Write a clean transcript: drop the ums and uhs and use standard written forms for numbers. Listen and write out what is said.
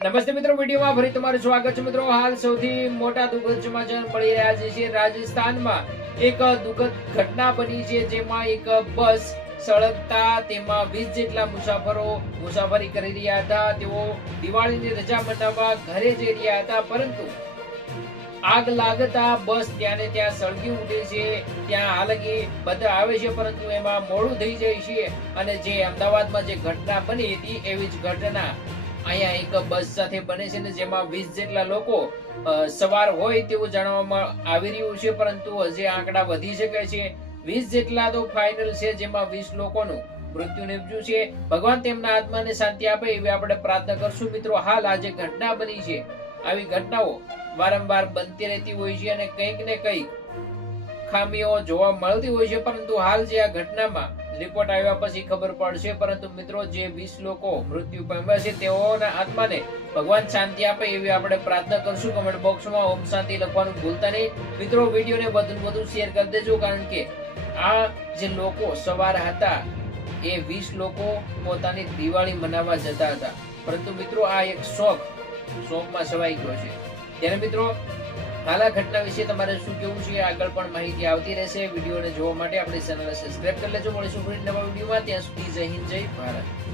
નમસ્તે મિત્રો, વિડીયોમાં ફરી તમારું સ્વાગત છે મિત્રો। હાલ સૌથી મોટા દુઃખદ સમાચાર મળી રહ્યા છે। રાજસ્થાનમાં એક દુઃખદ ઘટના બની છે, જેમાં એક બસ સળગતા તેમાં 20 જેટલા મુસાફરો મુસાફરી કરી રહ્યા હતા। તેઓ દિવાળીની રજા મનાવવા ઘરે જઈ રહ્યા હતા, પરંતુ આગ લાગતા બસ ત્યાં ને ત્યાં સળગી ઉઠે છે। ત્યાં હાલકી બધા આવે છે, પરંતુ એમાં મોડું થઈ જાય છે અને જે અમદાવાદમાં જે ઘટના બની હતી એવી જ ઘટના અહીંયા એક બસ સાથે બને છે ને જેમાં 20 જેટલા લોકો સવાર હોય તેવું જાણવામાં આવી રહ્યું છે, પરંતુ હજી આંકડા વધી શકે છે। 20 જેટલા તો ફાઇનલ છે, જેમાં 20 લોકોનું મૃત્યુ નિપજ્યું છે। ભગવાન તેમના આત્માને શાંતિ આપે એવી આપણે પ્રાર્થના કરશું મિત્રો। હાલ આ જે ઘટના બની છે, આવી ઘટનાઓ વારંવાર બનતી રહેતી હોય છે અને કંઈક ને કંઈક ખામીઓ જોવા મળતી હોય છે, પરંતુ હાલ જે આ ઘટનામાં રિપોર્ટ આવ્યા પછી ખબર પડશે। પરંતુ મિત્રો, જે 20 લોકો મૃત્યુ પામ્યા છે તેઓના આત્માને ભગવાન શાંતિ આપે એવી આપણે પ્રાર્થના કરશું। કમેન્ટ બોક્સમાં ઓમ શાંતિ લખવાનું ભૂલતા નહીં મિત્રો। વિડીયોને વધુ શેર કરી દેજો, કારણ કે આ જે લોકો સવાર હતા એ 20 લોકો પોતાની દિવાળી મનાવવા જતા હતા, પરંતુ મિત્રો આ એક શોકમાં સવાઈ ગયો છે। ત્યારે મિત્રો, હાલ આ ઘટના વિશે તમારે શું કેવું છે? આગળ પણ માહિતી આવતી રહેશે। વિડીયોને જોવા માટે આપણી ચેનલને સબસ્ક્રાઇબ કરી લેજો। મળીશું ફરી નવા વિડીયોમાં। ત્યાં સુધી જય હિન્દ, જય ભારત।